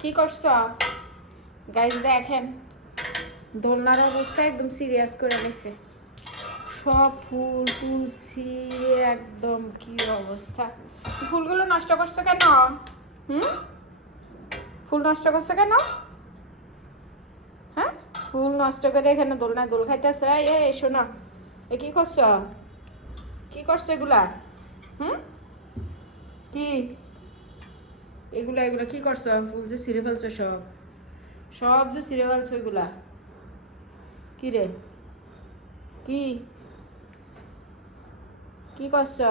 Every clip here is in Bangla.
কি করছো গাইস? দেখেন দোলনার অবস্থা একদম সিরিয়াস করে নিছে। সব ফুল ফুল ছিঁড়ে একদম কি অবস্থা। ফুলগুলো নষ্ট করছো কেন? ফুল নষ্ট করছো কেন? হ্যাঁ, ফুল নষ্ট করে এখানে দোলনায় দোল খাইতেছো। এই শোনো, এ কি করছো? কি করছো এগুলা? কি এগুলা এগুলা কি করছো? ফুল যে ছিঁড়ে ফেলছো, সব সব যে ছিঁড়ে ফেলছো এগুলা। কি রে, কি কি করছো?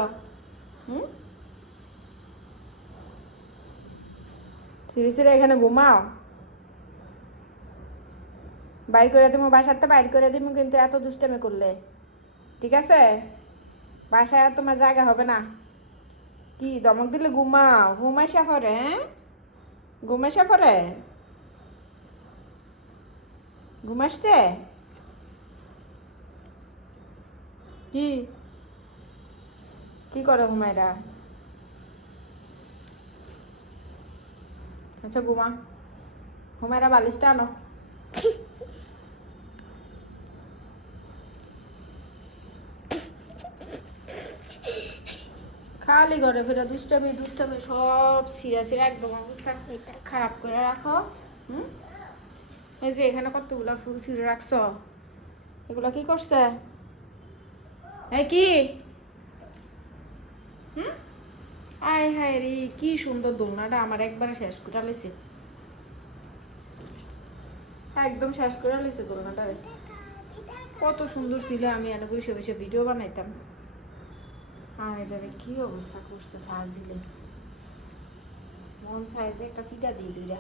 ছিঁড়ে ছিঁড়ে এখানে ঘুমাও? বাইর করে দিব, বাসাতে বাইর করে দিব কিন্তু এত দুষ্টামি করলে। ঠিক আছে, বাসায় আর তোমার জায়গা হবে না। কি ধমক দিলে ঘুমাও? ঘুমাইসা পরে, হ্যাঁ ঘুমাইসা পরে ঘুমাসছে? কি কি করে ঘুমাইরা? আচ্ছা ঘুমা, ঘুমাইরা বালিশটা আনো। খালি ঘরে ফেরা দুষ্টামি দুষ্টামি সব ছিঁড়া ছিঁড়া একদম অবস্থা খারাপ করে রাখো। এই যে এখানে কতগুলা ফুল ছিঁড়ে রাখছো, এগুলা কি করছে? এই কি আয় হায় রে, কি সুন্দর দোলনাটা আমার একবারে শেষ করে লেছে। একদম শেষ করে লেছে দোলনাটা। কত সুন্দর ছিল, আমি এনে বসে বসে ভিডিও বানাইতাম। আর এটারে কি অবস্থা করছে ফাজিলে। মন চায় যে একটা পিঠা দিয়ে দুইটা।